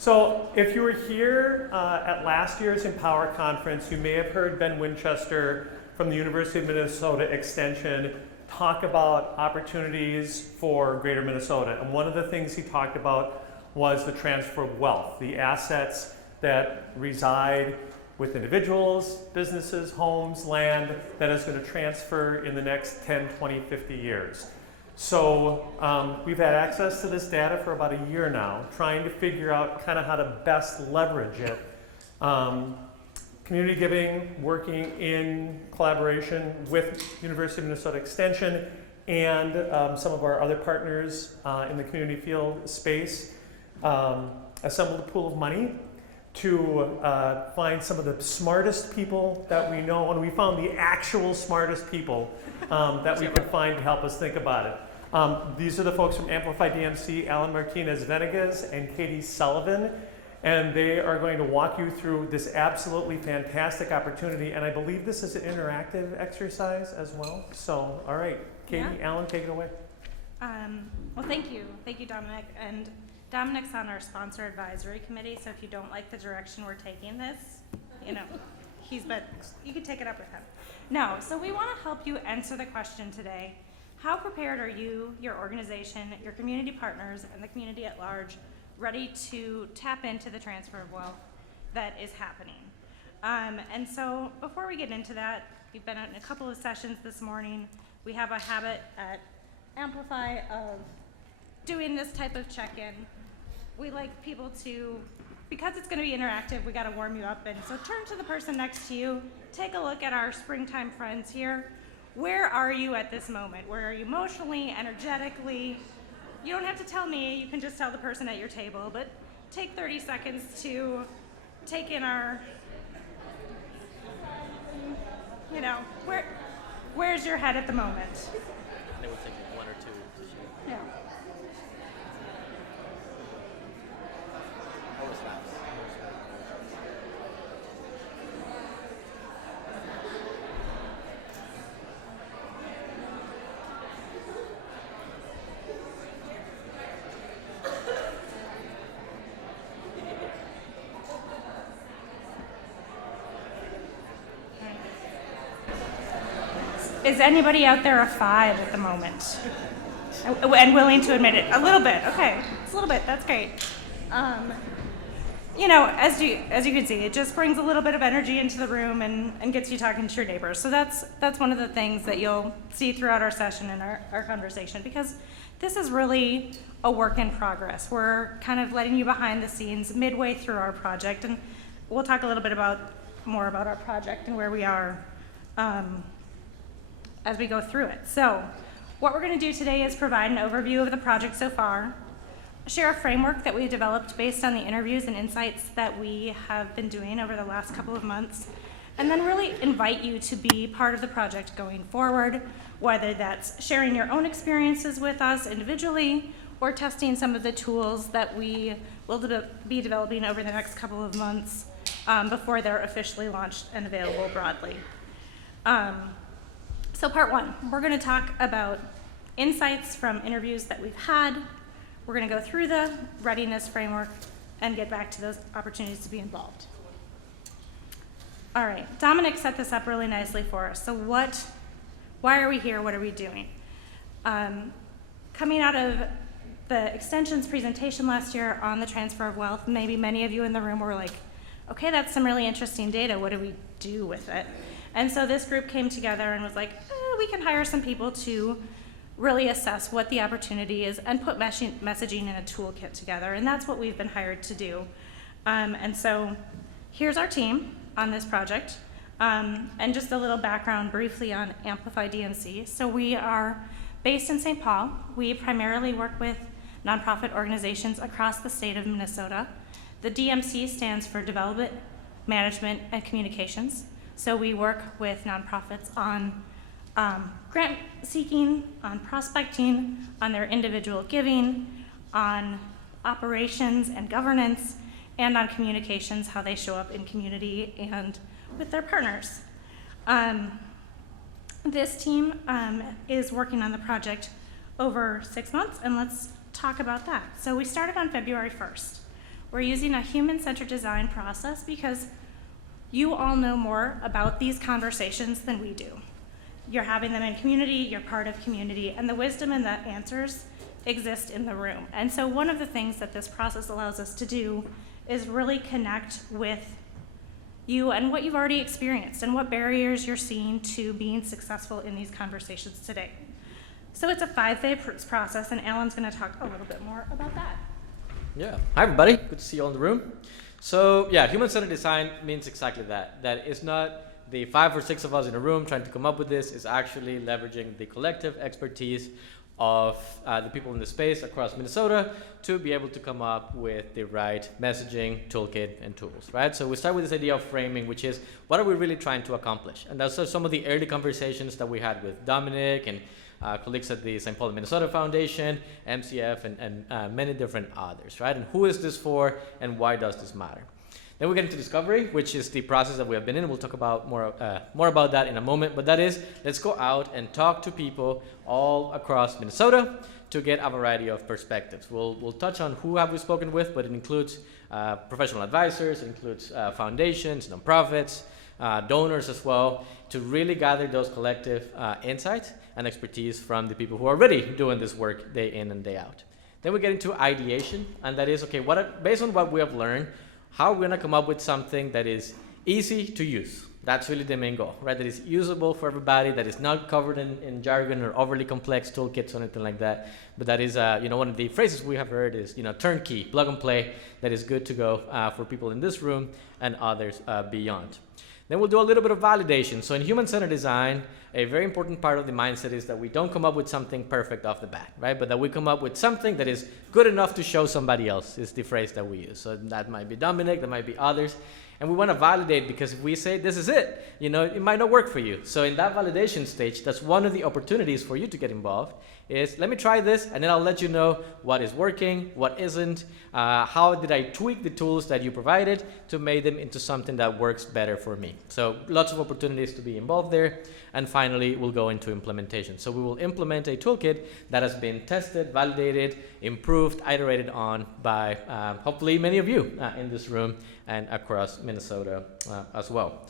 So if you were here at last year's Empower conference, you may have heard Ben Winchester from the University of Minnesota Extension talk about opportunities for Greater Minnesota. And one of the things he talked about was the transfer of wealth, the assets that reside with individuals, businesses, homes, land that is going to transfer in the next 10, 20, 50 years. So we've had access to this data for about a year now, trying to figure out kind of how to best leverage it. Community giving, working in collaboration with University of Minnesota Extension and some of our other partners in the community field space, assembled a pool of money to find some of the smartest people that we know, and we found the actual smartest people that we could find to help us think about it. These are the folks from AmplifyDMC, Allan, Martinez, Venegas, and Katy, Sullivan, and they are going to walk you through this absolutely fantastic opportunity, and I believe this is an interactive exercise as well. So, all right, Katy, yeah. Allan, take it away. Well, thank you, Dominic, and Dominic's on our sponsor advisory committee, so if you don't like the direction we're taking this, you know, you can take it up with him. No, so we want to help you answer the question today. How prepared are you, your organization, your community partners, and the community at large ready to tap into the transfer of wealth that is happening? And so before we get into that, we've been in a couple of sessions this morning. We have a habit at Amplify of doing this type of check-in. We like people to, because it's going to be interactive, we got to warm you up. And so turn to the person next to you, take a look at our springtime friends here. Where are you at this moment? Where are you emotionally, energetically? You don't have to tell me, you can just tell the person at your table, but take 30 seconds to take in our, you know, where's your head at the moment? They would take one or two to show. Yeah. That was fast. Is anybody out there a 5 at the moment? And willing to admit it? A little bit, okay. It's a little bit, that's great. You know, as you can see, it just brings a little bit of energy into the room and gets you talking to your neighbors. So that's one of the things that you'll see throughout our session and our conversation, because this is really a work in progress. We're kind of letting you behind the scenes midway through our project, and we'll talk a little bit more about our project and where we are as we go through it. So what we're going to do today is provide an overview of the project so far, share a framework that we've developed based on the interviews and insights that we have been doing over the last couple of months, and then really invite you to be part of the project going forward, whether that's sharing your own experiences with us individually or testing some of the tools that we will be developing over the next couple of months before they're officially launched and available broadly. So part 1, we're going to talk about insights from interviews that we've had. We're going to go through the readiness framework and get back to those opportunities to be involved. All right, Dominic set this up really nicely for us. So why are we here? What are we doing? Coming out of the Extension's presentation last year on the transfer of wealth, maybe many of you in the room were like, okay, that's some really interesting data. What do we do with it? And so this group came together and was like, we can hire some people to really assess what the opportunity is and put messaging in a toolkit together. And that's what we've been hired to do. And so here's our team on this project. And just a little background briefly on AmplifyDMC. So we are based in St. Paul. We primarily work with nonprofit organizations across the state of Minnesota. The DMC stands for Development, Management, and Communications. So we work with nonprofits on grant seeking, on prospecting, on their individual giving, on operations and governance, and on communications, how they show up in community and with their partners. This team is working on the project over 6 months, and let's talk about that. So we started on February 1st. We're using a human-centered design process because you all know more about these conversations than we do. You're having them in community, you're part of community, and the wisdom and the answers exist in the room. And so one of the things that this process allows us to do is really connect with you and what you've already experienced and what barriers you're seeing to being successful in these conversations today. So it's a 5-day process, and Allan's going to talk a little bit more about that. Yeah. Hi, everybody. Good to see you all in the room. So, yeah, human-centered design means exactly that. That it's not the 5 or 6 of us in a room trying to come up with this. It's actually leveraging the collective expertise of the people in the space across Minnesota to be able to come up with the right messaging, toolkit, and tools, right? So we start with this idea of framing, which is what are we really trying to accomplish? And that's some of the early conversations that we had with Dominic and colleagues at the St. Paul Minnesota Foundation, MCF, and many different others, right? And who is this for, and why does this matter? Then we get into discovery, which is the process that we have been in. We'll talk about more about that in a moment. But that is, let's go out and talk to people all across Minnesota to get a variety of perspectives. We'll touch on who have we spoken with, but it includes professional advisors, it includes foundations, nonprofits, donors as well, to really gather those collective insights and expertise from the people who are already doing this work day in and day out. Then we get into ideation, and that is, okay, based on what we have learned, how we're going to come up with something that is easy to use. That's really the main goal, right? That is usable for everybody, that is not covered in jargon or overly complex toolkits or anything like that. But that is, one of the phrases we have heard is, turnkey, plug and play, that is good to go for people in this room and others beyond. Then we'll do a little bit of validation. So in human-centered design, a very important part of the mindset is that we don't come up with something perfect off the bat, right? But that we come up with something that is good enough to show somebody else is the phrase that we use. So that might be Dominic, that might be others. And we want to validate, because if we say this is it, it might not work for you. So in that validation stage, that's one of the opportunities for you to get involved is, let me try this, and then I'll let you know what is working, what isn't, how did I tweak the tools that you provided to make them into something that works better for me. So lots of opportunities to be involved there. And finally, we'll go into implementation. So we will implement a toolkit that has been tested, validated, improved, iterated on by hopefully many of you in this room and across Minnesota as well.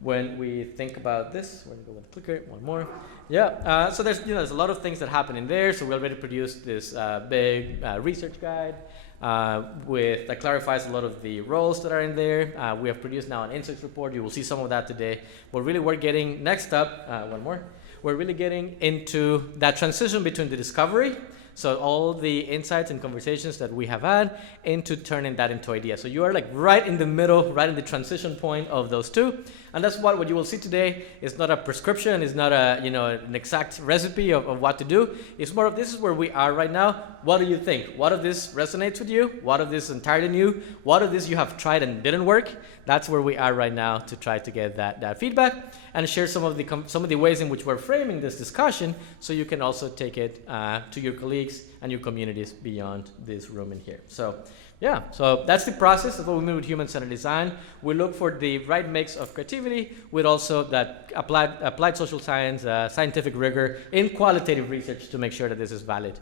When we think about this, we're going to go with the clicker, one more. Yeah, so there's a lot of things that happen in there. So we already produced this big research guide that clarifies a lot of the roles that are in there. We have produced now an insights report. You will see some of that today. But really we're getting, next up, one more. We're really getting into that transition between the discovery, so all the insights and conversations that we have had, into turning that into ideas. So you are like right in the middle, right in the transition point of those two. And that's what you will see today is not a prescription, it's not an exact recipe of what to do. It's more of, this is where we are right now. What do you think? What of this resonates with you? What of this is entirely new? What of this you have tried and didn't work? That's where we are right now to try to get that feedback and share some of the ways in which we're framing this discussion, so you can also take it to your colleagues and your communities beyond this room in here. So yeah, so that's the process of what we mean with human-centered design. We look for the right mix of creativity with also that applied social science, scientific rigor in qualitative research to make sure that this is valid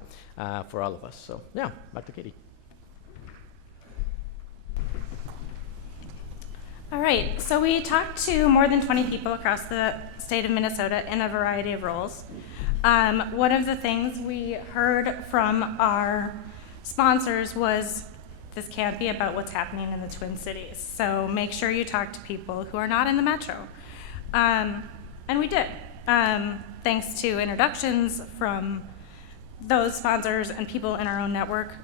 for all of us. So yeah, back to Katy. All right, so we talked to more than 20 people across the state of Minnesota in a variety of roles. One of the things we heard from our sponsors was, this can't be about what's happening in the Twin Cities. So make sure you talk to people who are not in the metro. And we did, thanks to introductions from those sponsors and people in our own network.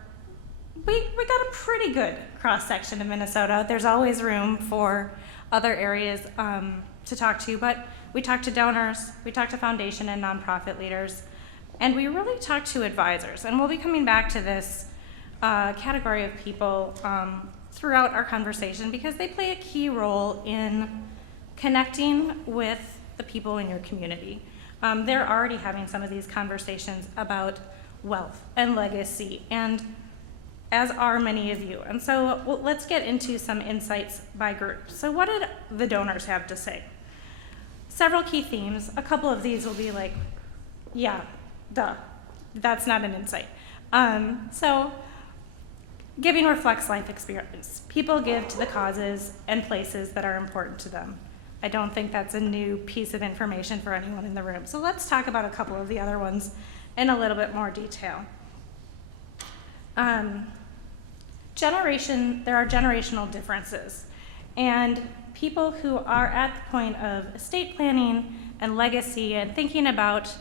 We got a pretty good cross-section of Minnesota. There's always room for other areas to talk to, but we talked to donors, we talked to foundation and nonprofit leaders, and we really talked to advisors. And we'll be coming back to this category of people throughout our conversation, because they play a key role in connecting with the people in your community. They're already having some of these conversations about wealth and legacy, and as are many of you. And so let's get into some insights by group. So what did the donors have to say? Several key themes. A couple of these will be like, yeah, duh, that's not an insight. So giving reflects life experience. People give to the causes and places that are important to them. I don't think that's a new piece of information for anyone in the room. So let's talk about a couple of the other ones in a little bit more detail. There are generational differences, and people who are at the point of estate planning and legacy and thinking about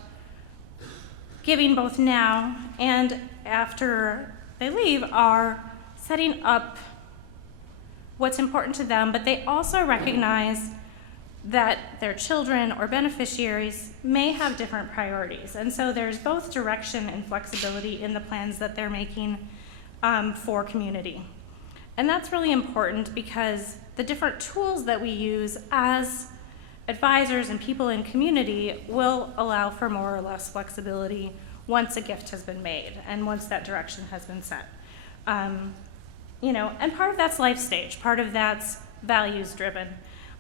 giving both now and after they leave are setting up what's important to them, but they also recognize that their children or beneficiaries may have different priorities. And so there's both direction and flexibility in the plans that they're making for community. And that's really important because the different tools that we use as advisors and people in community will allow for more or less flexibility once a gift has been made and once that direction has been set. And part of that's life stage, part of that's values driven.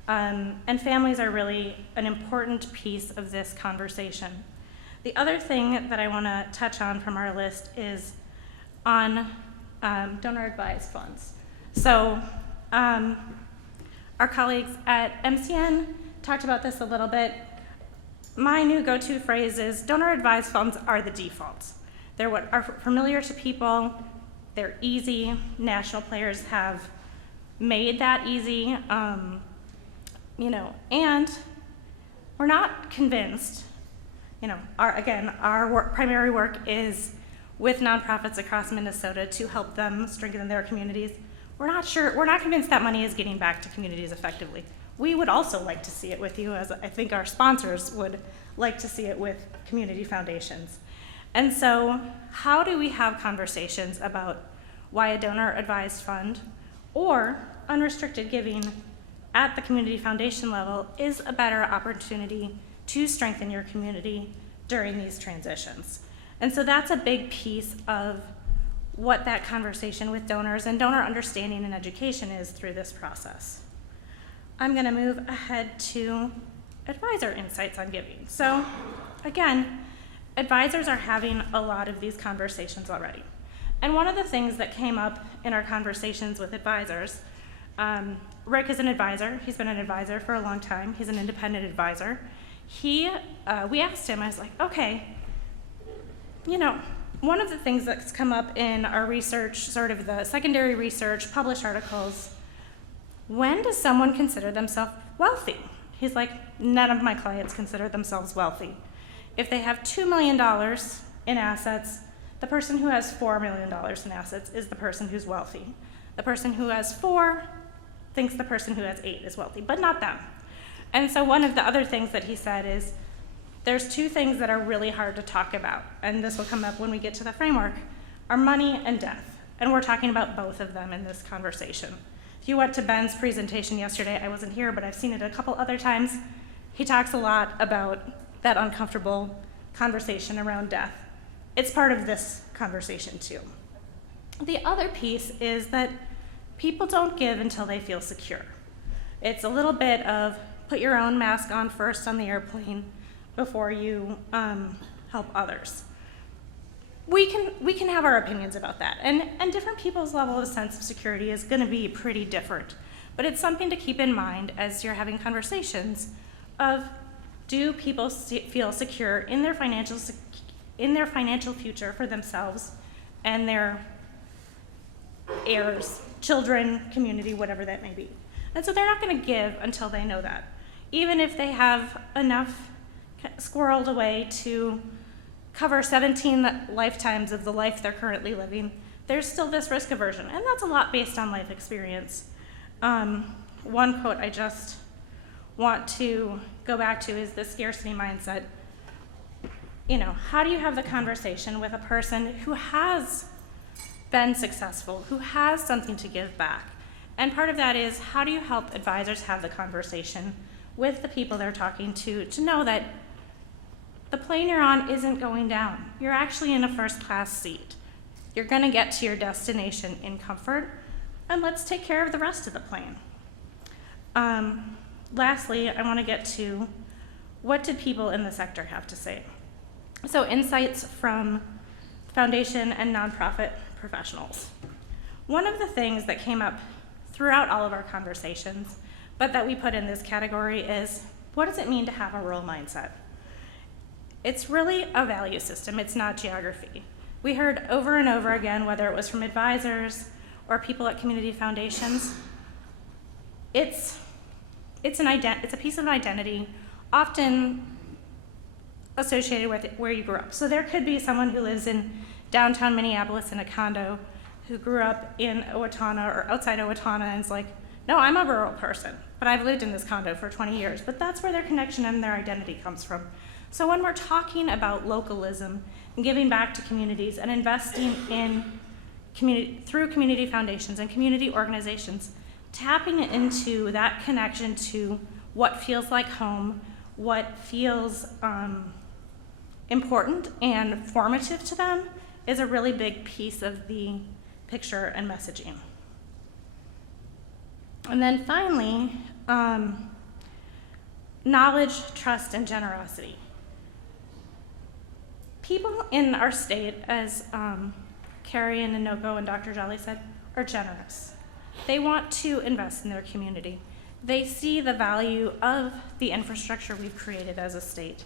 And families are really an important piece of this conversation. The other thing that I want to touch on from our list is on donor advised funds. So our colleagues at MCN talked about this a little bit. My new go-to phrase is donor advised funds are the default. They're what are familiar to people. They're easy. National players have made that easy. And we're not convinced, our primary work is with nonprofits across Minnesota to help them strengthen their communities. We're not convinced that money is getting back to communities effectively. We would also like to see it with you, as I think our sponsors would like to see it with community foundations. And so how do we have conversations about why a donor advised fund or unrestricted giving at the community foundation level is a better opportunity to strengthen your community during these transitions? And so that's a big piece of what that conversation with donors and donor understanding and education is through this process. I'm going to move ahead to advisor insights on giving. So again, advisors are having a lot of these conversations already. And one of the things that came up in our conversations with advisors, Rick is an advisor. He's been an advisor for a long time. He's an independent advisor. We asked him, I was like, okay, one of the things that's come up in our research, sort of the secondary research, published articles, when does someone consider themselves wealthy? He's like, none of my clients consider themselves wealthy. If they have $2 million in assets, the person who has $4 million in assets is the person who's wealthy. The person who has 4 thinks the person who has 8 is wealthy, but not them. And so one of the other things that he said is, there's 2 things that are really hard to talk about, and this will come up when we get to the framework, are money and death. And we're talking about both of them in this conversation. If you went to Ben's presentation yesterday, I wasn't here, but I've seen it a couple other times. He talks a lot about that uncomfortable conversation around death. It's part of this conversation too. The other piece is that people don't give until they feel secure. It's a little bit of put your own mask on first on the airplane before you help others. We can have our opinions about that, and different people's level of sense of security is going to be pretty different. But it's something to keep in mind as you're having conversations of, do people feel secure in their financial future for themselves and their heirs, children, community, whatever that may be. And so they're not going to give until they know that. Even if they have enough squirreled away to cover 17 lifetimes of the life they're currently living, there's still this risk aversion, and that's a lot based on life experience. One quote I just want to go back to is the scarcity mindset. How do you have the conversation with a person who has been successful, who has something to give back? And part of that is, how do you help advisors have the conversation with the people they're talking to know that the plane you're on isn't going down. You're actually in a first-class seat. You're going to get to your destination in comfort, and let's take care of the rest of the plane. Lastly, I want to get to, what did people in the sector have to say? So insights from foundation and nonprofit professionals. One of the things that came up throughout all of our conversations, but that we put in this category, is what does it mean to have a rural mindset? It's really a value system, it's not geography. We heard over and over again, whether it was from advisors or people at community foundations, it's a piece of identity, often associated with where you grew up. So there could be someone who lives in downtown Minneapolis in a condo who grew up in Owatonna or outside Owatonna and is like, no, I'm a rural person, but I've lived in this condo for 20 years. But that's where their connection and their identity comes from. So when we're talking about localism and giving back to communities and investing in through community foundations and community organizations, tapping into that connection to what feels like home, what feels important and formative to them, is a really big piece of the picture and messaging. And then finally, knowledge, trust, and generosity. People in our state, as Carrie and Inoko and Dr. Jolly said, are generous. They want to invest in their community. They see the value of the infrastructure we've created as a state.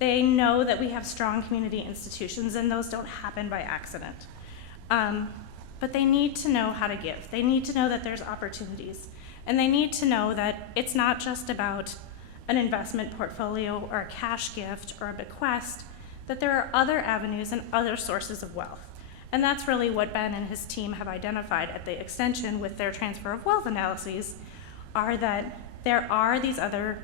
They know that we have strong community institutions, and those don't happen by accident. But they need to know how to give. They need to know that there's opportunities. And they need to know that it's not just about an investment portfolio or a cash gift or a bequest, that there are other avenues and other sources of wealth. And that's really what Ben and his team have identified at the extension with their transfer of wealth analyses, are that there are these other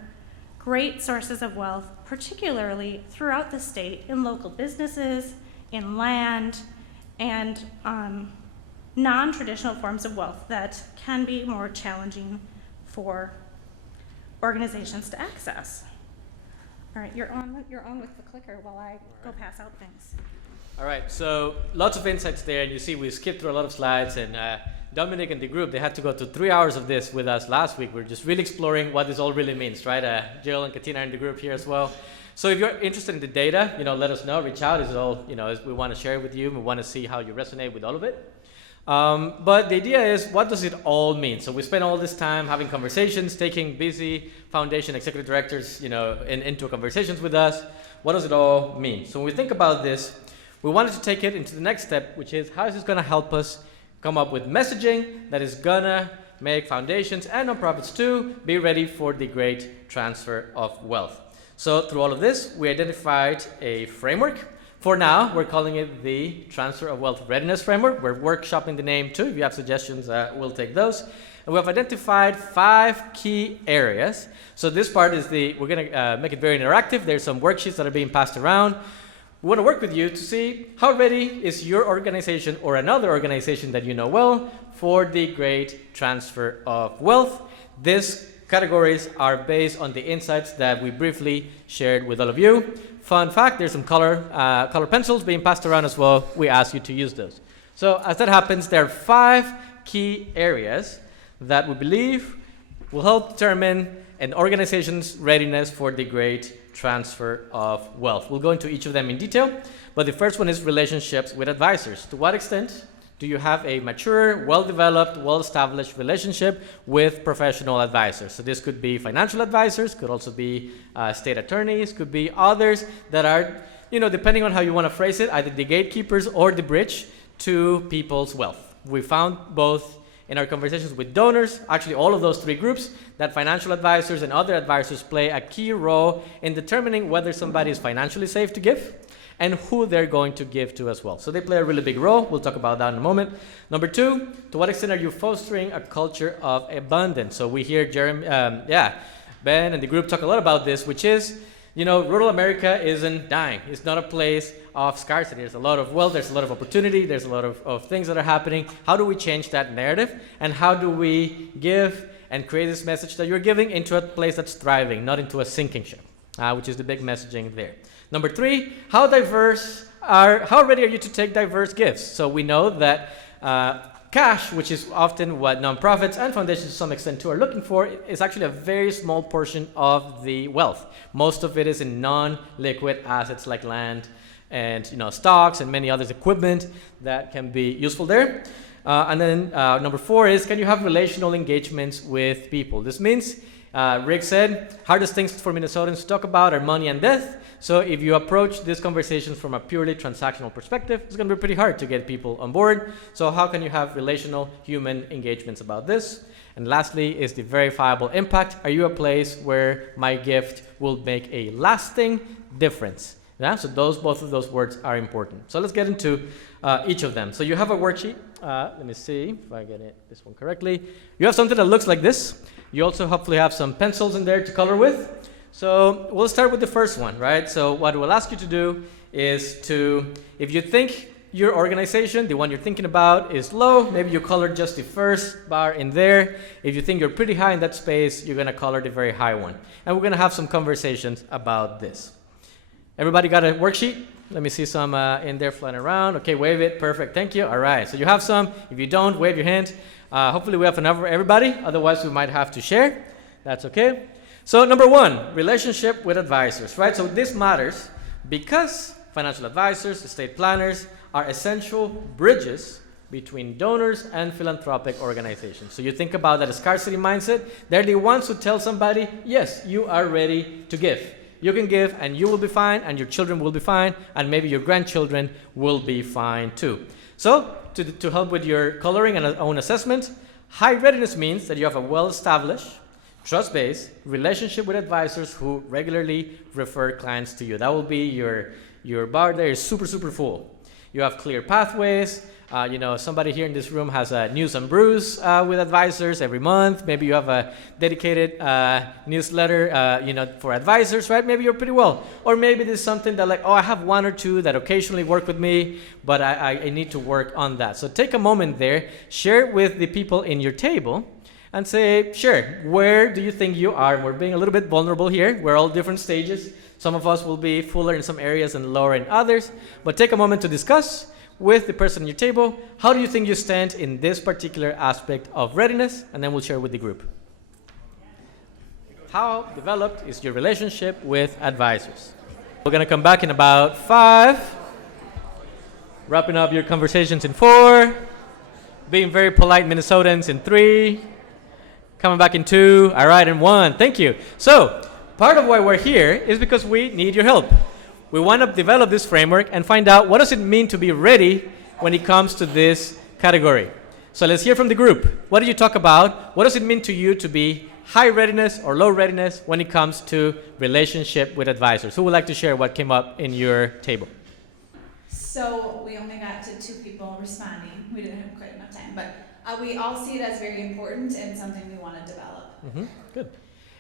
great sources of wealth, particularly throughout the state, in local businesses, in land, and non-traditional forms of wealth that can be more challenging for organizations to access. All right, you're on with the clicker while I go pass out things. All right, so lots of insights there, and you see we skipped through a lot of slides, and Dominic and the group, they had to go to 3 hours of this with us last week. We're just really exploring what this all really means, right? Jill and Katina are in the group here as well. So if you're interested in the data, let us know, reach out. It's all, we want to share it with you. We want to see how you resonate with all of it. But the idea is, what does it all mean? So we spent all this time having conversations, taking busy foundation executive directors, into conversations with us. What does it all mean? So when we think about this, we wanted to take it into the next step, which is, how is this going to help us come up with messaging that is going to make foundations and nonprofits too be ready for the great transfer of wealth. So through all of this, we identified a framework. For now, we're calling it the Transfer of Wealth Readiness Framework. We're workshopping the name too. If you have suggestions, we'll take those. And we have identified 5 key areas. So this part is we're going to make it very interactive. There's some worksheets that are being passed around. We want to work with you to see how ready is your organization or another organization that you know well for the great transfer of wealth. These categories are based on the insights that we briefly shared with all of you. Fun fact, there's some color pencils being passed around as well. We ask you to use those. So as that happens, there are 5 key areas that we believe will help determine an organization's readiness for the great transfer of wealth. We'll go into each of them in detail, but the first one is relationships with advisors. To what extent do you have a mature, well-developed, well-established relationship with professional advisors? So this could be financial advisors, could also be state attorneys, could be others that are, depending on how you want to phrase it, either the gatekeepers or the bridge to people's wealth. We found both in our conversations with donors, actually all of those 3 groups, that financial advisors and other advisors play a key role in determining whether somebody is financially safe to give and who they're going to give to as well. So they play a really big role. We'll talk about that in a moment. Number 2, to what extent are you fostering a culture of abundance? So we hear Ben and the group talk a lot about this, which is, rural America isn't dying. It's not a place of scarcity. There's a lot of wealth, there's a lot of opportunity, there's a lot of things that are happening. How do we change that narrative? And how do we give and create this message that you're giving into a place that's thriving, not into a sinking ship, which is the big messaging there. Number 3, how ready are you to take diverse gifts? So we know that cash, which is often what nonprofits and foundations to some extent too are looking for, is actually a very small portion of the wealth. Most of it is in non-liquid assets like land and stocks and many others, equipment that can be useful there. And then number 4 is, can you have relational engagements with people? This means, Rick said, hardest things for Minnesotans to talk about are money and death. So if you approach these conversations from a purely transactional perspective, it's going to be pretty hard to get people on board. So how can you have relational human engagements about this? And lastly is the verifiable impact. Are you a place where my gift will make a lasting difference? Yeah, so both of those words are important. So let's get into each of them. So you have a worksheet. Let me see if I get this one correctly. You have something that looks like this. You also hopefully have some pencils in there to color with. So we'll start with the first one, right? So what we'll ask you to do is if you think your organization, the one you're thinking about, is low, maybe you color just the first bar in there. If you think you're pretty high in that space, you're going to color the very high one. And we're going to have some conversations about this. Everybody got a worksheet? Let me see some in there flying around. Okay, wave it. Perfect. Thank you. All right. So you have some. If you don't, wave your hand. Hopefully we have enough for everybody. Otherwise, we might have to share. That's okay. So number 1, relationship with advisors, right? So this matters because financial advisors, estate planners are essential bridges between donors and philanthropic organizations. So you think about that scarcity mindset. They're the ones who tell somebody, yes, you are ready to give. You can give and you will be fine and your children will be fine and maybe your grandchildren will be fine too. So to help with your coloring and own assessment, high readiness means that you have a well-established, trust-based relationship with advisors who regularly refer clients to you. That will be your bar there is super, super full. You have clear pathways. Somebody here in this room has a news and brews with advisors every month. Maybe you have a dedicated newsletter, for advisors, right? Maybe you're pretty well. Or maybe there's something that I have 1 or 2 that occasionally work with me, but I need to work on that. So take a moment there, share it with the people in your table, and say, sure, where do you think you are? We're being a little bit vulnerable here. We're all different stages. Some of us will be fuller in some areas and lower in others. But take a moment to discuss with the person at your table, how do you think you stand in this particular aspect of readiness? And then we'll share with the group. How developed is your relationship with advisors? We're going to come back in about 5. Wrapping up your conversations in 4. Being very polite Minnesotans in 3. Coming back in 2. All right, in 1. Thank you. So part of why we're here is because we need your help. We want to develop this framework and find out what does it mean to be ready when it comes to this category. So let's hear from the group. What did you talk about? What does it mean to you to be high readiness or low readiness when it comes to relationship with advisors? Who would like to share what came up in your table? So we only got to 2 people responding. We didn't have quite enough time, but we all see it as very important and something we want to develop. Good.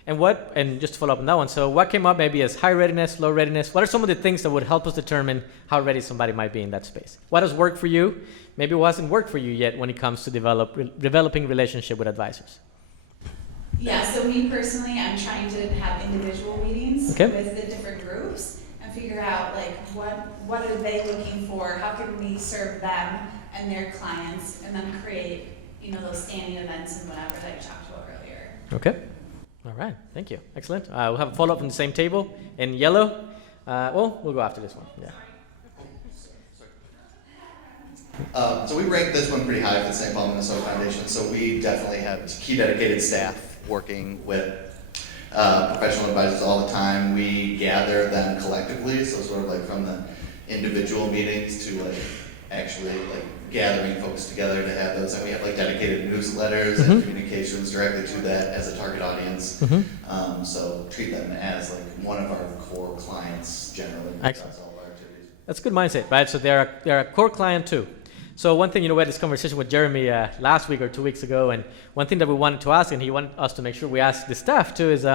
And just to follow up on that one, so what came up maybe as high readiness, low readiness? What are some of the things that would help us determine how ready somebody might be in that space? What has worked for you? Maybe what hasn't worked for you yet when it comes to developing relationship with advisors? Yeah, so me personally, I'm trying to have individual meetings with the different groups and figure out what are they looking for? How can we serve them and their clients and then create, those standing events and whatever that you talked about earlier. Okay. All right, thank you. Excellent. We'll have a follow-up on the same table in yellow. We'll go after this one. Yeah. So we ranked this one pretty high for the St. Paul Minnesota Foundation. So we definitely have key dedicated staff working with professional advisors all the time. We gather them collectively, so sort of from the individual meetings to actually gathering folks together to have those, and we have dedicated newsletters and communications directly to that as a target audience. So treat them as one of our core clients generally. Excellent. Across all of our activities. That's a good mindset, right? So they're a core client too. So one thing, we had this conversation with Jeremy last week or 2 weeks ago, and one thing that we wanted to ask, and he wanted us to make sure we ask the staff too, is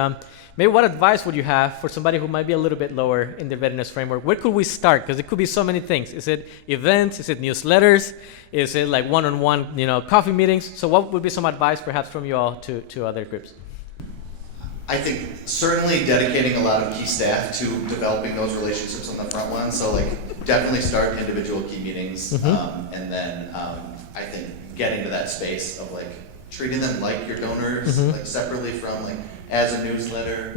maybe what advice would you have for somebody who might be a little bit lower in the readiness framework? Where could we start? Because it could be so many things. Is it events? Is it newsletters? Is it one-on-one, coffee meetings? So what would be some advice perhaps from you all to other groups? I think certainly dedicating a lot of key staff to developing those relationships on the front one. So definitely start individual key meetings, and then I think getting to that space of treating them like your donors, like separately from like as a newsletter,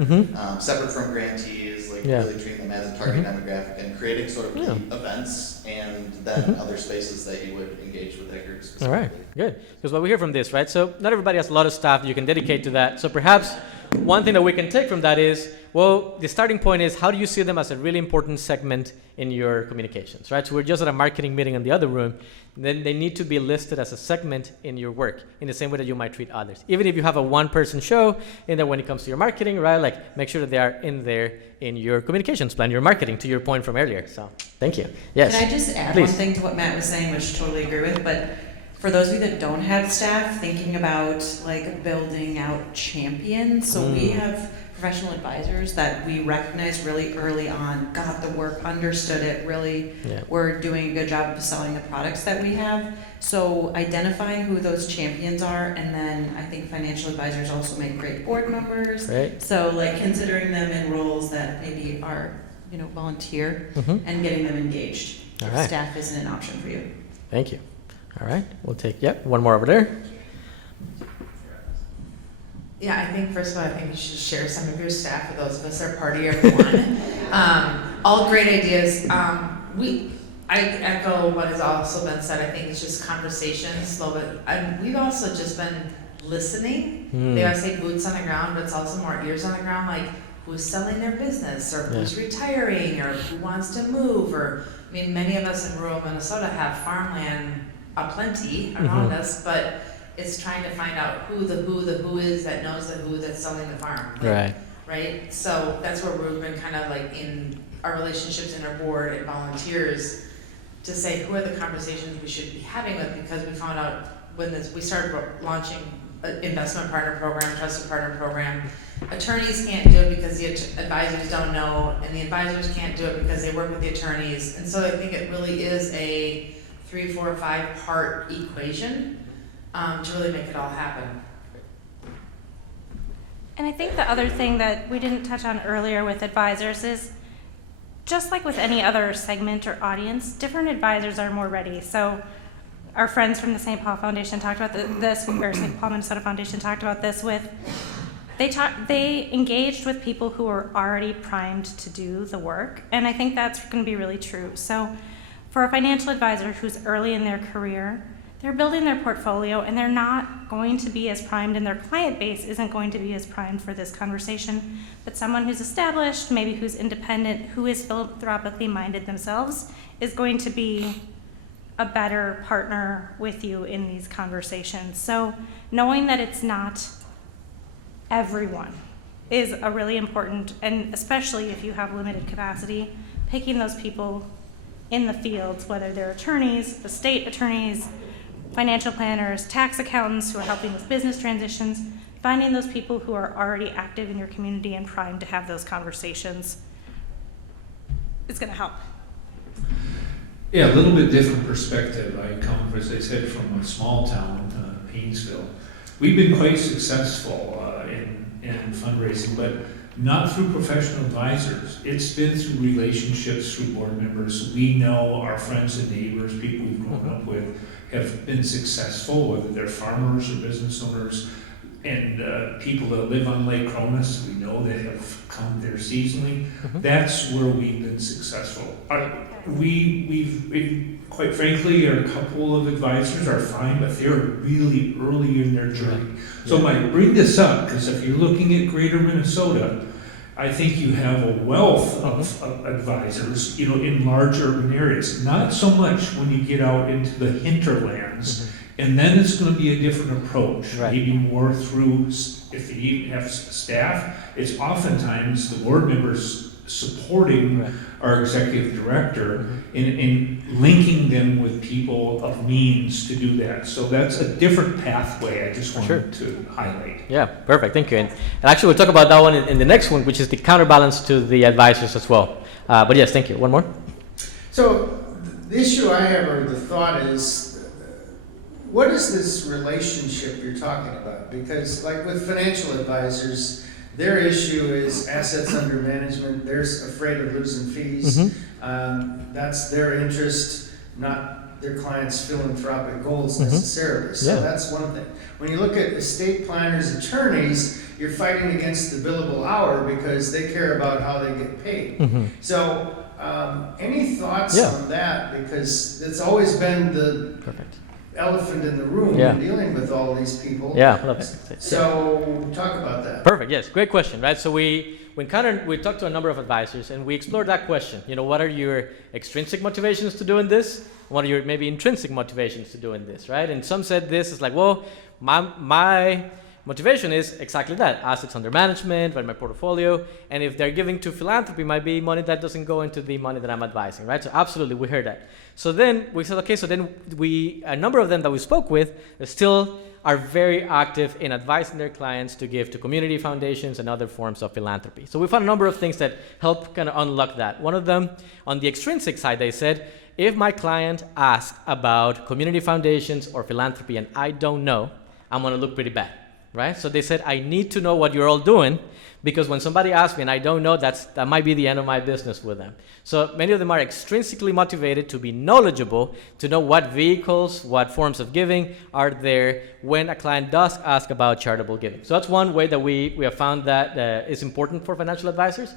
separate from grantees, like really treating them as a target demographic and creating sort of key events and then other spaces that you would engage with that group specifically. All right, good. Because what we hear from this, right? So not everybody has a lot of staff you can dedicate to that. So perhaps one thing that we can take from that is, well, the starting point is how do you see them as a really important segment in your communications, right? So we're just at a marketing meeting in the other room. Then they need to be listed as a segment in your work in the same way that you might treat others. Even if you have a one-person show, and then when it comes to your marketing, right, like make sure that they are in there in your communications plan, your marketing, to your point from earlier. So thank you. Yes. Can I just add Please. one thing to what Matt was saying, which I totally agree with, but for those of you that don't have staff, thinking about like building out champions. So we have professional advisors that we recognized really early on, got the work, understood it, really were doing a good job of selling the products that we have. So identifying who those champions are, and then I think financial advisors also make great board members. Right. So like considering them in roles that maybe are, you know, volunteer and getting them engaged. All If right. staff isn't an option for you. Thank you. All right, we'll take, one more over there. Yeah, I think first of all, I think you should share some of your staff with those of us that are part of your one. All great ideas. I echo what has also been said. I think it's just conversations a little bit. And we've also just been listening. They always say boots on the ground, but it's also more ears on the ground, like who's selling their business or who's retiring or who wants to move. Or, I mean, many of us in rural Minnesota have farmland aplenty around us, but it's trying to find out who is that knows the who that's selling the farm. Like, right? So that's where we've been kind of like in our relationships in our board and volunteers to say who are the conversations we should be having with, because we found out when we started launching an investment partner program, trusted partner program, attorneys can't do it because the advisors don't know, and the advisors can't do it because they work with the attorneys. And so I think it really is a 3, 4, 5 part equation to really make it all happen. And I think the other thing that we didn't touch on earlier with advisors is, just like with any other segment or audience, different advisors are more ready. So our friends from the St. Paul Foundation talked about this, or St. Paul Minnesota Foundation talked about this with, they engaged with people who were already primed to do the work. And I think that's going to be really true. So for a financial advisor who's early in their career, they're building their portfolio and they're not going to be as primed, and their client base isn't going to be as primed for this conversation. But someone who's established, maybe who's independent, who is philanthropically minded themselves, is going to be a better partner with you in these conversations. So knowing that it's not everyone is a really important, and especially if you have limited capacity, picking those people in the fields, whether they're attorneys, estate attorneys, financial planners, tax accountants who are helping with business transitions, finding those people who are already active in your community and primed to have those conversations is going to help. Yeah, a little bit different perspective. I come, as I said, from a small town, Painesville. We've been quite successful in fundraising, but not through professional advisors. It's been through relationships, through board members. We know our friends and neighbors, people we've grown up with, have been successful, whether they're farmers or business owners, and people that live on Lake Cronus, we know they have come there seasonally. That's where we've been successful. We've quite frankly, a couple of advisors are fine, but they're really early in their journey. So I bring this up because if you're looking at greater Minnesota, I think you have a wealth of advisors, in large urban areas. Not so much when you get out into the hinterlands, and then it's going to be a different approach. Maybe more through, if you even have staff, it's oftentimes the board members supporting our executive director in linking them with people of means to do that. So that's a different pathway I just wanted to highlight. Yeah, perfect, thank you. And actually we'll talk about that one in the next one, which is the counterbalance to the advisors as well. But yes, thank you. One more? So the issue I have, or the thought is, what is this relationship you're talking about? Because like with financial advisors, their issue is assets under management. They're afraid of losing fees. That's their interest, not their clients' philanthropic goals necessarily. So that's one thing. When you look at estate planners, attorneys, you're fighting against the billable hour because they care about how they get paid. So any thoughts on that? Because it's always been the elephant in the room in dealing with all these people. So talk about that. Perfect. Yes, great question, right? So we talked to a number of advisors and we explored that question. You know, what are your extrinsic motivations to doing this? What are your maybe intrinsic motivations to doing this, right? And some said this is like, well, my motivation is exactly that, assets under management, right, my portfolio, and if they're giving to philanthropy, might be money that doesn't go into the money that I'm advising, right? So absolutely, we heard that. So then we said, okay, so then a number of them that we spoke with still are very active in advising their clients to give to community foundations and other forms of philanthropy. So we found a number of things that help kind of unlock that. One of them, on the extrinsic side, they said, if my client asks about community foundations or philanthropy and I don't know, I'm gonna look pretty bad. Right? So they said, I need to know what you're all doing, because when somebody asks me and I don't know, that might be the end of my business with them. So many of them are extrinsically motivated to be knowledgeable, to know what vehicles, what forms of giving are there when a client does ask about charitable giving. So that's one way that we have found that is important for financial advisors.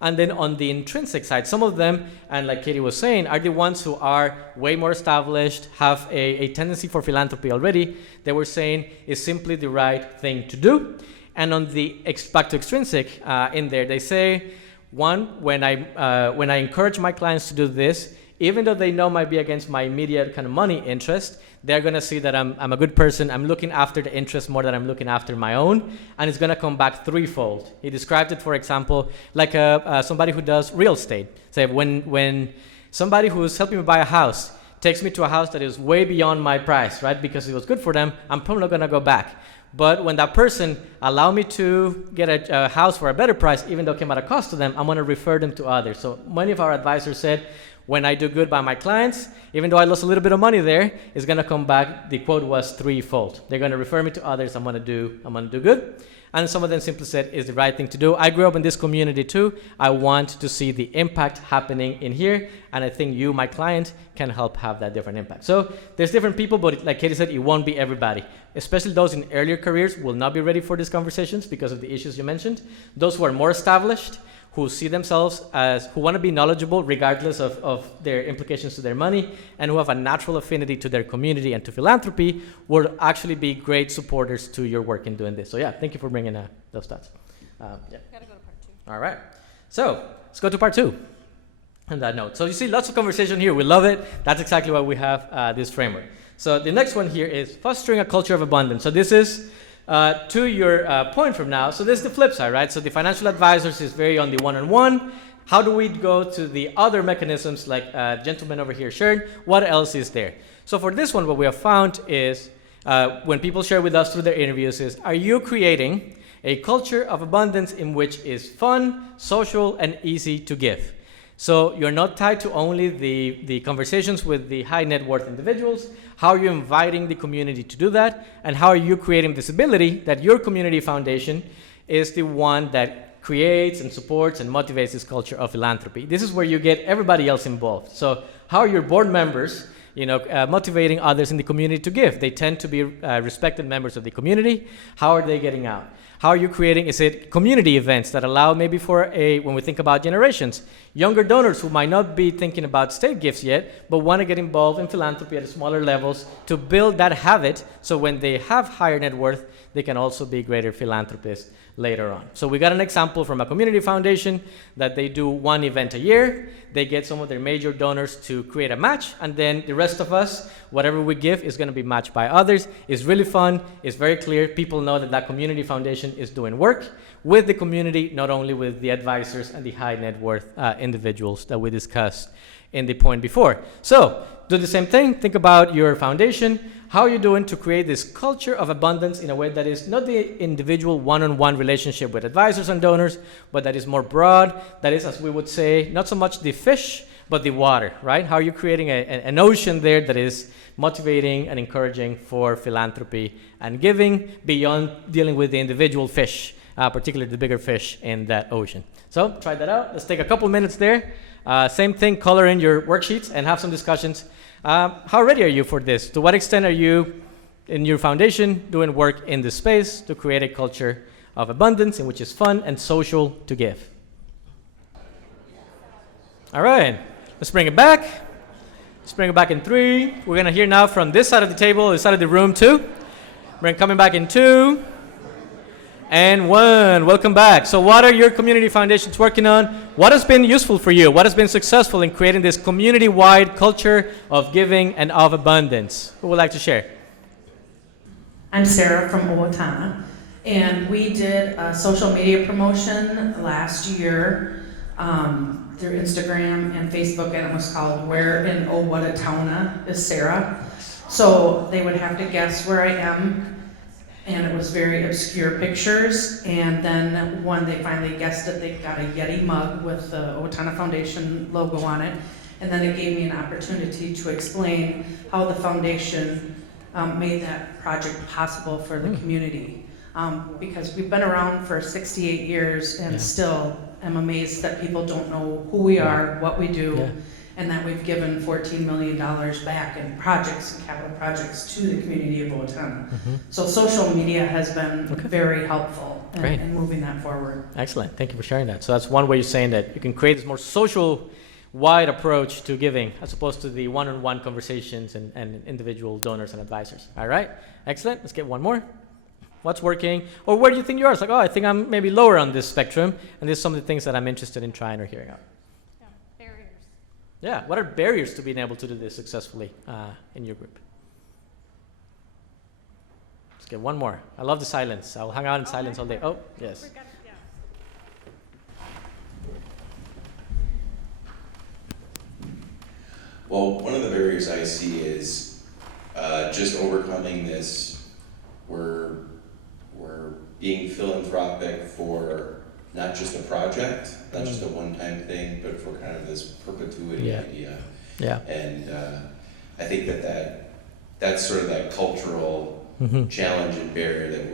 And then on the intrinsic side, some of them, and like Katy was saying, are the ones who are way more established, have a tendency for philanthropy already. They were saying is simply the right thing to do. And on the back to extrinsic in there, they say, one, when I encourage my clients to do this, even though they know might be against my immediate kind of money interest, they're going to see that I'm a good person. I'm looking after the interest more than I'm looking after my own, and it's going to come back threefold. He described it, for example, like somebody who does real estate. Say when somebody who's helping me buy a house takes me to a house that is way beyond my price, right? Because it was good for them, I'm probably not going to go back. But when that person allow me to get a house for a better price, even though it came at a cost to them, I'm going to refer them to others. So many of our advisors said, when I do good by my clients, even though I lost a little bit of money there, it's going to come back. The quote was threefold. They're going to refer me to others. I'm going to do good. And some of them simply said, it's the right thing to do. I grew up in this community too. I want to see the impact happening in here. And I think you, my client, can help have that different impact. So there's different people, but like Katy said, it won't be everybody. Especially those in earlier careers will not be ready for these conversations because of the issues you mentioned. Those who are more established, who see themselves as, who want to be knowledgeable regardless of their implications to their money, and who have a natural affinity to their community and to philanthropy, will actually be great supporters to your work in doing this. So yeah, thank you for bringing those thoughts. Gotta go to part 2. All right, so let's go to part 2 on that note. So you see lots of conversation here. We love it. That's exactly why we have this framework. So the next one here is fostering a culture of abundance. So this is to your point from now. So this is the flip side, right? So the financial advisors is very on the one-on-one. How do we go to the other mechanisms like gentleman over here shared? What else is there? So for this one, what we have found is when people share with us through their interviews is, are you creating a culture of abundance in which is fun, social, and easy to give? So you're not tied to only the conversations with the high net worth individuals. How are you inviting the community to do that? And how are you creating visibility that your community foundation is the one that creates and supports and motivates this culture of philanthropy? This is where you get everybody else involved. So how are your board members, motivating others in the community to give? They tend to be respected members of the community. How are they getting out? How are you creating, is it community events that allow maybe for when we think about generations, younger donors who might not be thinking about state gifts yet, but want to get involved in philanthropy at smaller levels to build that habit so when they have higher net worth, they can also be greater philanthropists later on. So we got an example from a community foundation that they do one event a year. They get some of their major donors to create a match, and then the rest of us, whatever we give is going to be matched by others. It's really fun. It's very clear. People know that that community foundation is doing work with the community, not only with the advisors and the high net worth individuals that we discussed in the point before. So do the same thing. Think about your foundation. How are you doing to create this culture of abundance in a way that is not the individual one-on-one relationship with advisors and donors, but that is more broad, that is, as we would say, not so much the fish, but the water, right? How are you creating an ocean there that is motivating and encouraging for philanthropy and giving beyond dealing with the individual fish, particularly the bigger fish in that ocean? So try that out. Let's take a couple minutes there. Same thing, color in your worksheets and have some discussions How ready are you for this? To what extent are you in your foundation doing work in this space to create a culture of abundance in which is fun and social to give? All right, let's bring it back. Let's bring it back in 3. We're going to hear now from this side of the table, this side of the room, 2. We're coming back in 2. And 1. Welcome back. So what are your community foundations working on? What has been useful for you? What has been successful in creating this community-wide culture of giving and of abundance? Who would like to share? I'm Sarah from Owatonna, and we did a social media promotion last year through Instagram and Facebook, and it was called Where in Owatonna is Sarah? So they would have to guess where I am, and it was very obscure pictures, and then when they finally guessed it, they got a Yeti mug with the Owatonna Foundation logo on it, and then it gave me an opportunity to explain how the foundation made that project possible for the community. Because we've been around for 68 years and still am amazed that people don't know who we are, what we do, and that we've given $14 million back in projects and capital projects to the community of Owatonna. So social media has been very helpful in moving that forward. Excellent. Thank you for sharing that. So that's one way you're saying that you can create this more social-wide approach to giving as opposed to the one-on-one conversations and individual donors and advisors. All right. Excellent. Let's get one more. What's working? Or where do you think you are? It's like, oh, I think I'm maybe lower on this spectrum, and these are some of the things that I'm interested in trying or hearing out. Barriers. Yeah, what are barriers to being able to do this successfully in your group? Let's get one more. I love the silence. I'll hang out in silence all day. Oh, yes. Well, one of the barriers I see is just overcoming this. We're being philanthropic for not just a project, not just a one-time thing, but for kind of this perpetuity idea. Yeah. And I think that's sort of that cultural challenge and barrier that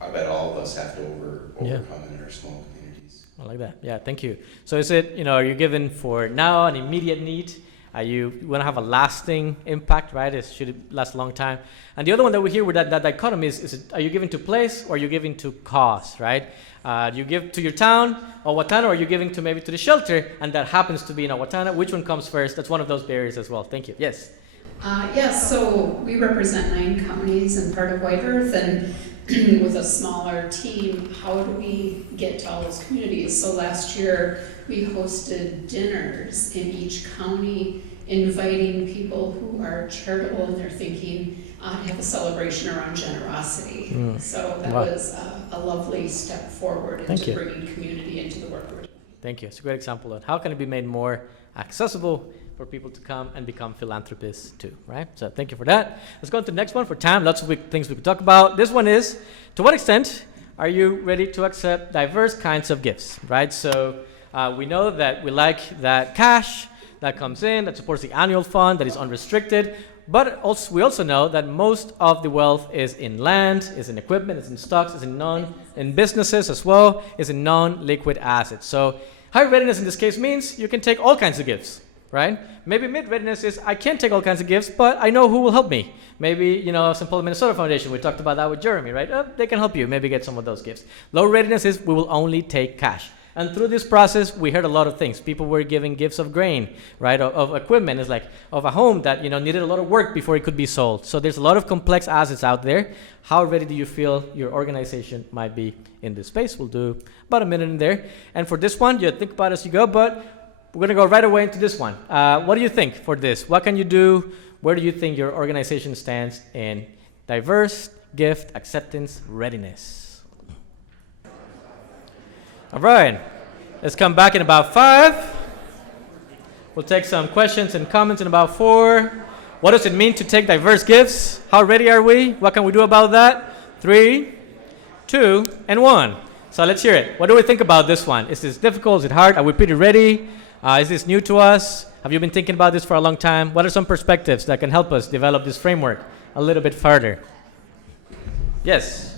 I bet all of us have to overcome in our small communities. I like that. Yeah, thank you. So is it, are you given for now an immediate need? You want to have a lasting impact, right? Should it last a long time? And the other one that we hear with that dichotomy is are you giving to place or are you giving to cause, right? Do you give to your town, Owatonna, or are you giving to maybe to the shelter, and that happens to be in Owatonna? Which one comes first? That's one of those barriers as well. Thank you. Yes? Yes, so we represent 9 counties and part of White Earth, and with a smaller team, how do we get to all those communities? So last year, we hosted dinners in each county, inviting people who are charitable in their thinking to have a celebration around generosity. So that was a lovely step forward into bringing community into the work we're doing. Thank you. It's a great example of how can it be made more accessible for people to come and become philanthropists too, right? So thank you for that. Let's go on to the next one for time. Lots of things we could talk about. This one is, to what extent are you ready to accept diverse kinds of gifts, right? So we know that we like that cash that comes in, that supports the annual fund, that is unrestricted, but also, we also know that most of the wealth is in land, is in equipment, is in stocks, is in businesses as well, is in non-liquid assets. So high readiness in this case means you can take all kinds of gifts, right? Maybe mid-readiness is I can't take all kinds of gifts, but I know who will help me. Maybe, St. Paul, Minnesota Foundation, we talked about that with Jeremy, right? They can help you, maybe get some of those gifts. Low readiness is we will only take cash. And through this process, we heard a lot of things. People were giving gifts of grain, right, of equipment. It's like of a home that, needed a lot of work before it could be sold. So there's a lot of complex assets out there. How ready do you feel your organization might be in this space? We'll do about a minute in there. And for this one, you think about it as you go, but we're going to go right away into this one. What do you think for this? What can you do? Where do you think your organization stands in diverse gift acceptance readiness? All right, let's come back in about 5. We'll take some questions and comments in about 4. What does it mean to take diverse gifts? How ready are we? What can we do about that? 3, 2, and 1. So let's hear it. What do we think about this one? Is this difficult? Is it hard? Are we pretty ready? Is this new to us? Have you been thinking about this for a long time? What are some perspectives that can help us develop this framework a little bit further? Yes.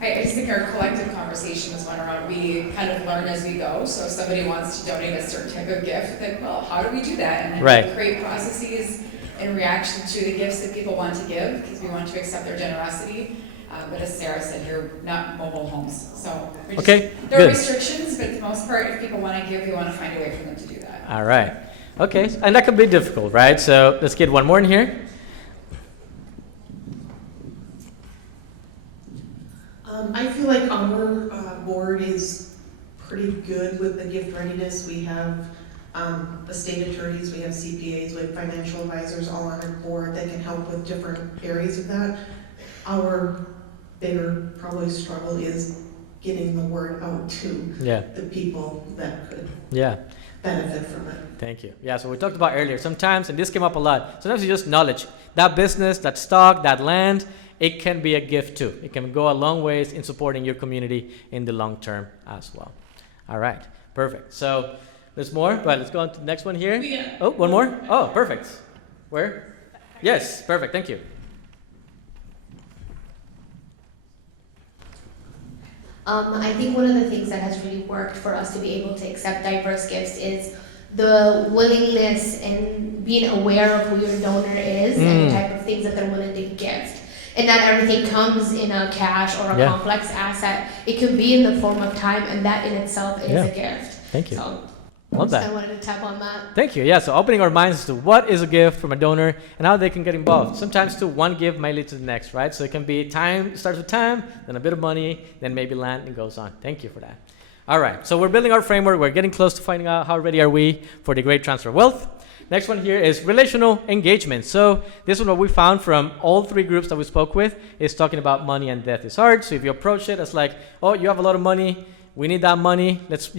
I just think our collective conversation conversations went around, we kind of learn as we go. So if somebody wants to donate a certain type of gift, then, well, how do we do that? And then Right. we create processes in reaction to the gifts that people want to give, because we want to accept their generosity. But as Sarah said, you're not mobile homes, so we just, Okay, there are good. restrictions, but for the most part, if people want to give, we want to find a way for them to do that. All right. Okay, and that can be difficult, right? So let's get one more in here. I feel like our board is pretty good with the gift readiness. We have estate attorneys, we have CPAs, we have financial advisors all on our board that can help with different areas of that. Our bigger probably struggle is getting the word out to Yeah. the people that could Yeah. benefit from it. Thank you. Yeah, so we talked about earlier, sometimes, and this came up a lot, sometimes you just knowledge. That business, that stock, that land, it can be a gift too. It can go a long ways in supporting your community in the long term as well. All right, perfect. So there's more, but let's go on to the next one here. Oh, one more? Oh, perfect. Where? Yes, perfect, thank you. I think one of the things that has really worked for us to be able to accept diverse gifts is the willingness and being aware of who your donor is and the type of things that they're willing to gift. And not everything comes in a cash or a complex asset. It can be in the form of time, and that in itself is a gift. Thank you. So, Love that. I wanted to tap on that. Thank you. Yeah, so opening our minds to what is a gift from a donor and how they can get involved. Sometimes too, one gift might lead to the next, right? So it can be time, starts with time, then a bit of money, then maybe land and goes on. Thank you for that. All right, so we're building our framework. We're getting close to finding out how ready are we for the great transfer of wealth. Next one here is relational engagement. So this is what we found from all three groups that we spoke with, is talking about money and death is hard. So if you approach it as like, oh, you have a lot of money, we need that money, let's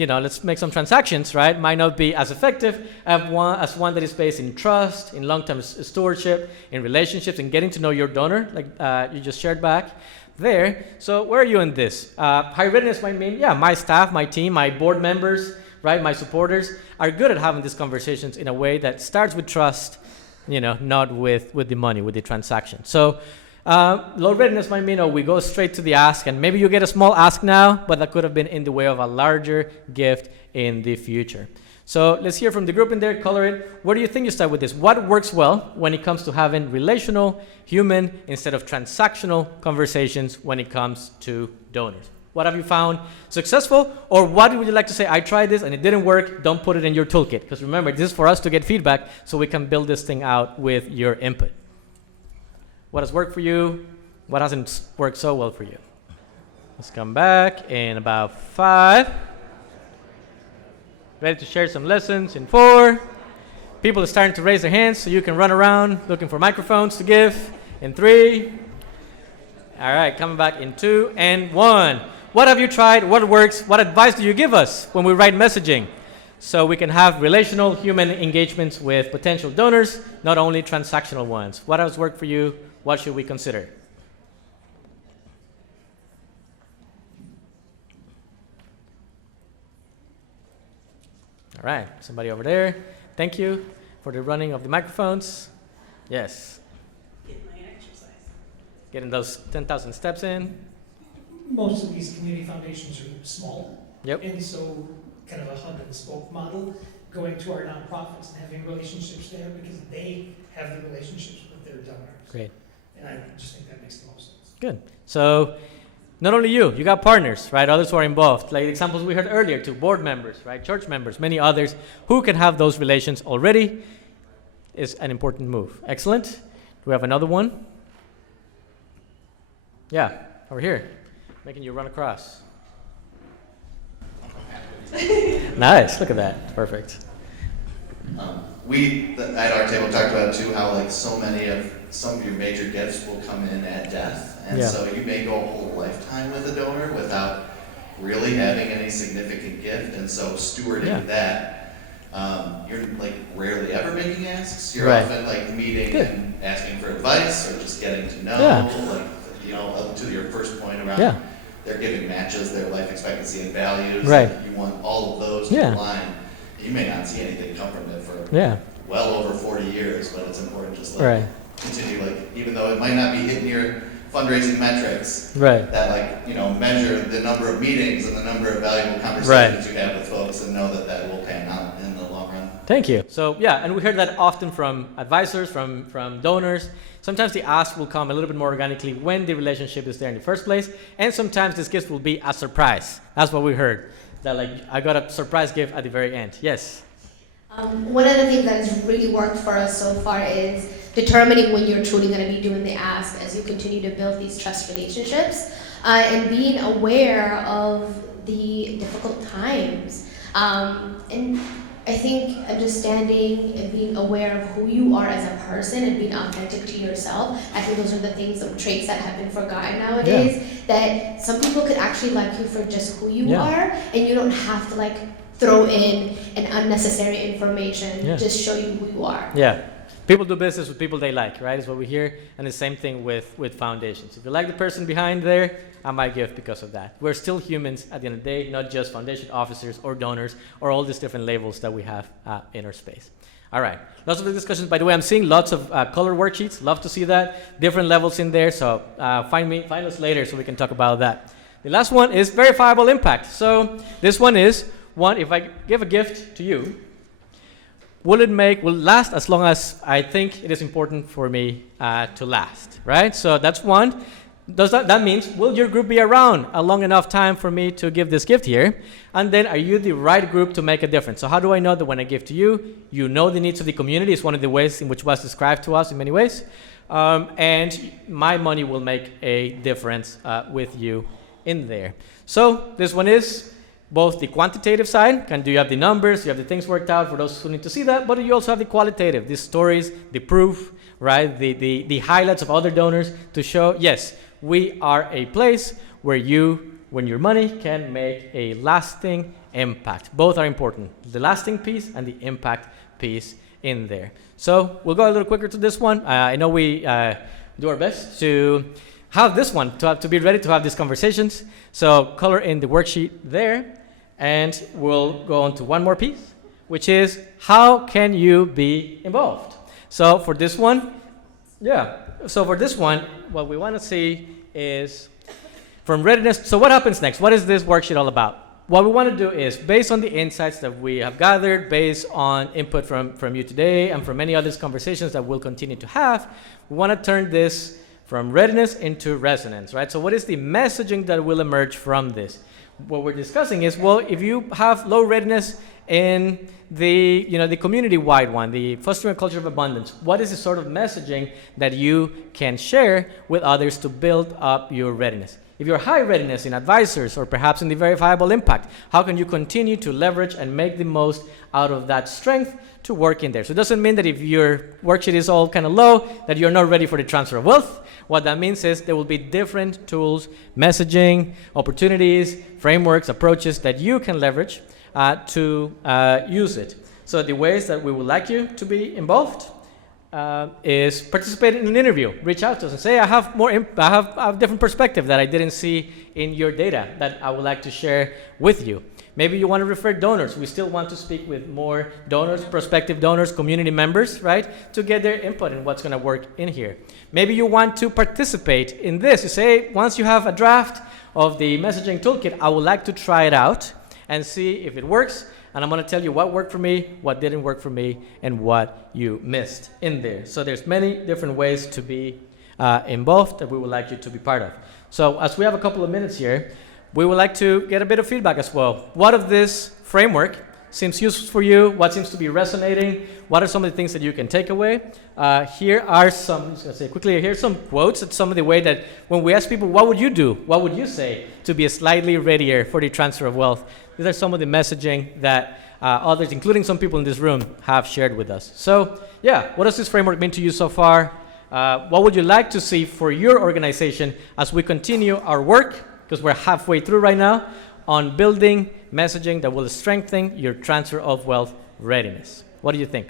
make some transactions, right? Might not be as effective as one that is based in trust, in long-term stewardship, in relationships, and getting to know your donor, like you just shared back there. So where are you in this? High readiness might mean, my staff, my team, my board members, right, my supporters are good at having these conversations in a way that starts with trust, not with the money, with the transaction. So low readiness might mean, we go straight to the ask, and maybe you get a small ask now, but that could have been in the way of a larger gift in the future. So let's hear from the group in there, color it. Where do you think you start with this? What works well when it comes to having relational, human, instead of transactional conversations when it comes to donors? What have you found successful? Or what would you like to say, I tried this and it didn't work, don't put it in your toolkit? Because remember, this is for us to get feedback so we can build this thing out with your input. What has worked for you? What hasn't worked so well for you? Let's come back in about 5. Ready to share some lessons in 4. People are starting to raise their hands so you can run around looking for microphones to give in 3. All right, coming back in 2 and 1. What have you tried? What works? What advice do you give us when we write messaging? So we can have relational human engagements with potential donors, not only transactional ones. What has worked for you? What should we consider? All right, somebody over there. Thank you for the running of the microphones. Yes. Getting my exercise. Getting those 10,000 steps in. Most of these community foundations are small. Yep. And so kind of a hub and spoke model, going to our nonprofits and having relationships there because they have the relationships with their donors. Great. And I just think that makes the most sense. Good. So not only you got partners, right? Others who are involved, like the examples we heard earlier, to board members, right? Church members, many others who can have those relations already is an important move. Excellent. Do we have another one? Yeah, over here, making you run across. Nice, look at that, perfect. We at our table talked about too how like some of your major gifts will come in at death, and so you may go a whole lifetime with a donor without really having any significant gift, and so stewarding that, you're like rarely ever making asks. You're often like meeting and asking for advice or just getting to know, up to your first point around their giving matches their life expectancy and values. Right. And you want all of those to align. You may not see anything come from it for well over 40 years, but it's important just continue, even though it might not be hitting your fundraising metrics Right. that, like, you know, measure the number of meetings and the number of valuable conversations you have with folks, and know that that will pan out in the long run. Thank you. So yeah, and we heard that often from advisors, from donors. Sometimes the ask will come a little bit more organically when the relationship is there in the first place, and sometimes this gift will be a surprise. That's what we heard. That, like, I got a surprise gift at the very end. Yes. One of the things that has really worked for us so far is determining when you're truly going to be doing the ask as you continue to build these trust relationships, and being aware of the difficult times. And I think understanding and being aware of who you are as a person and being authentic to yourself, I think those are the things, the traits that have been forgotten nowadays, that some people could actually like you for just who you are, and you don't have to like throw in an unnecessary information, just show you who you are. Yeah. People do business with people they like, right? Is what we hear. And the same thing with foundations. If you like the person behind there, I might give because of that. We're still humans at the end of the day, not just foundation officers or donors or all these different labels that we have in our space. All right. Lots of the discussions. By the way, I'm seeing lots of color worksheets. Love to see that. Different levels in there. So find us later so we can talk about that. The last one is verifiable impact. So this one is, if I give a gift to you, will it last as long as I think it is important for me to last, right? So that's one. That means, will your group be around a long enough time for me to give this gift here? And then, are you the right group to make a difference? So how do I know that when I give to you, you know the needs of the community? It's one of the ways in which was described to us in many ways. And my money will make a difference with you in there. So this one is both the quantitative side, do you have the numbers, you have the things worked out for those who need to see that, but you also have the qualitative, the stories, the proof, right, the highlights of other donors to show, yes, we are a place where when your money can make a lasting impact. Both are important, the lasting piece and the impact piece in there. So we'll go a little quicker to this one. I know we do our best to have this one, to be ready to have these conversations. So color in the worksheet there. And we'll go on to one more piece, which is how can you be involved? So for this one, what we want to see is from readiness. So what happens next? What is this worksheet all about? What we want to do is, based on the insights that we have gathered, based on input from you today and from many other conversations that we'll continue to have, we want to turn this from readiness into resonance, right? So what is the messaging that will emerge from this? What we're discussing is, well, if you have low readiness in the community-wide one, the fostering a culture of abundance, what is the sort of messaging that you can share with others to build up your readiness? If you're high readiness in advisors or perhaps in the verifiable impact, how can you continue to leverage and make the most out of that strength to work in there? So it doesn't mean that if your worksheet is all kind of low, that you're not ready for the transfer of wealth. What that means is there will be different tools, messaging, opportunities, frameworks, approaches that you can leverage to use it. So the ways that we would like you to be involved is participate in an interview. Reach out to us and say, I have a different perspective that I didn't see in your data that I would like to share with you. Maybe you want to refer donors. We still want to speak with more donors, prospective donors, community members, right, to get their input in what's going to work in here. Maybe you want to participate in this. You say, once you have a draft of the messaging toolkit, I would like to try it out and see if it works. And I'm going to tell you what worked for me, what didn't work for me, and what you missed in there. So there's many different ways to be involved that we would like you to be part of. So as we have a couple of minutes here, we would like to get a bit of feedback as well. What of this framework seems useful for you? What seems to be resonating? What are some of the things that you can take away? Here are some, I'm just going to say quickly, here's some quotes. It's some of the way that when we ask people, what would you do? What would you say to be slightly readier for the transfer of wealth? These are some of the messaging that others, including some people in this room, have shared with us. So, what does this framework mean to you so far? What would you like to see for your organization as we continue our work, because we're halfway through right now, on building messaging that will strengthen your transfer of wealth readiness? What do you think?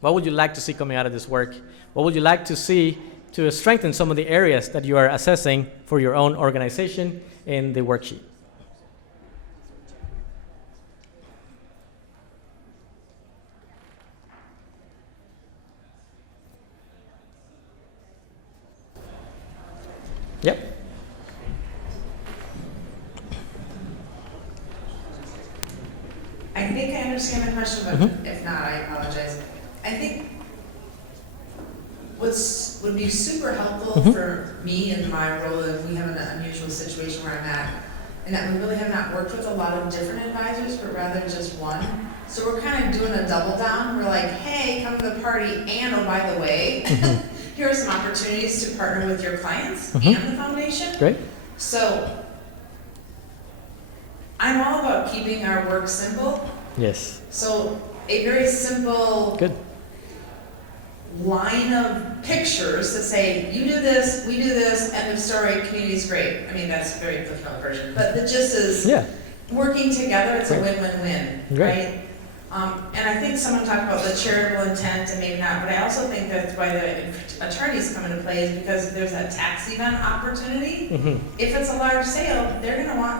What would you like to see coming out of this work? What would you like to see to strengthen some of the areas that you are assessing for your own organization in the worksheet? Yep. I think I understand the question, but if not, I apologize. I think would be super helpful for me in my role if we have an unusual situation where I'm at, and that we really have not worked with a lot of different advisors, but rather just one. So we're kind of doing a double down. We're like, hey, come to the party, and oh, by the way, here are some opportunities to partner with your clients and the foundation. Great. So I'm all about keeping our work simple. Yes. So a very simple Good. line of pictures that say, you do this, we do this, end of story, community's great. I mean, that's a very difficult version, but the gist is working together, it's a win-win-win, right? And I think someone talked about the charitable intent and maybe not, but I also think that's why the attorneys come into play is because there's that tax event opportunity. If it's a large sale, they're gonna want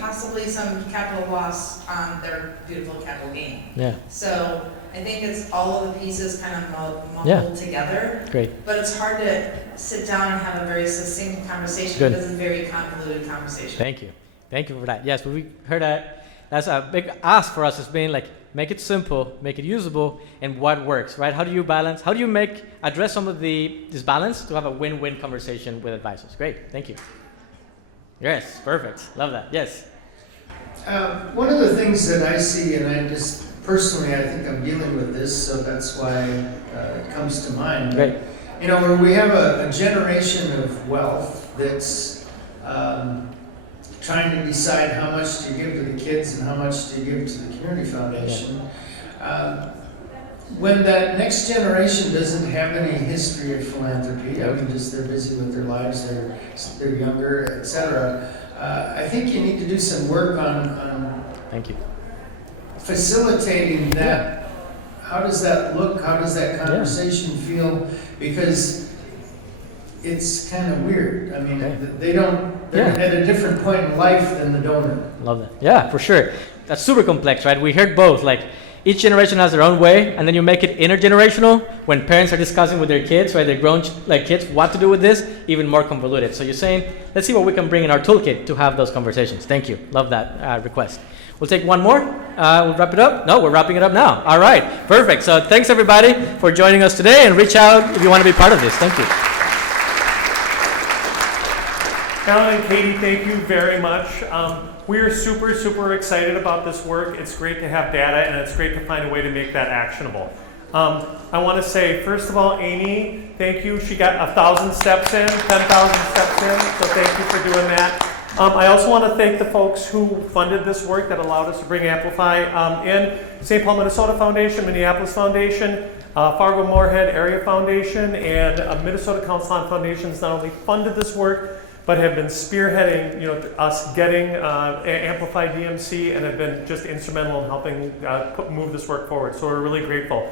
possibly some capital loss on their beautiful capital gain. Yeah. So I think it's all of the pieces kind of mumbled together. Great. But it's hard to sit down and have a very succinct conversation because it's a very convoluted conversation. Thank you. Thank you for that. Yes, we heard that. That's a big ask for us, is being like, make it simple, make it usable, and what works, right? How do you balance? How do you address some of this balance to have a win-win conversation with advisors? Great, thank you. Yes, perfect. Love that. Yes. One of the things that I see, and I just personally, I think I'm dealing with this, so that's why it comes to mind. Great. You know, where we have a generation of wealth that's trying to decide how much to give to the kids and how much to give to the community foundation. When that next generation doesn't have any history of philanthropy, I mean, just they're busy with their lives, they're younger, etc. I think you need to do some work on Thank you. facilitating that. How does that look? How does that conversation feel? Because it's kind of weird. I mean, they're at a different point in life than the donor. Love that. Yeah, for sure. That's super complex, right? We heard both. Like, each generation has their own way, and then you make it intergenerational when parents are discussing with their kids, right? Their grown kids, what to do with this, even more convoluted. So you're saying, let's see what we can bring in our toolkit to have those conversations. Thank you. Love that request. We'll take one more. We'll wrap it up. No, we're wrapping it up now. All right. Perfect. So thanks, everybody, for joining us today, and reach out if you want to be part of this. Thank you. Allan and Katy, thank you very much. We are super, super excited about this work. It's great to have data, and it's great to find a way to make that actionable. I want to say, first of all, Amy, thank you. She got 1,000 steps in, 10,000 steps in, so thank you for doing that. I also want to thank the folks who funded this work that allowed us to bring Amplify in. St. Paul, Minnesota Foundation, Minneapolis Foundation, Fargo-Moorhead Area Foundation, and Minnesota Council on Foundations not only funded this work, but have been spearheading, us getting AmplifyDMC, and have been just instrumental in helping move this work forward. So we're really grateful.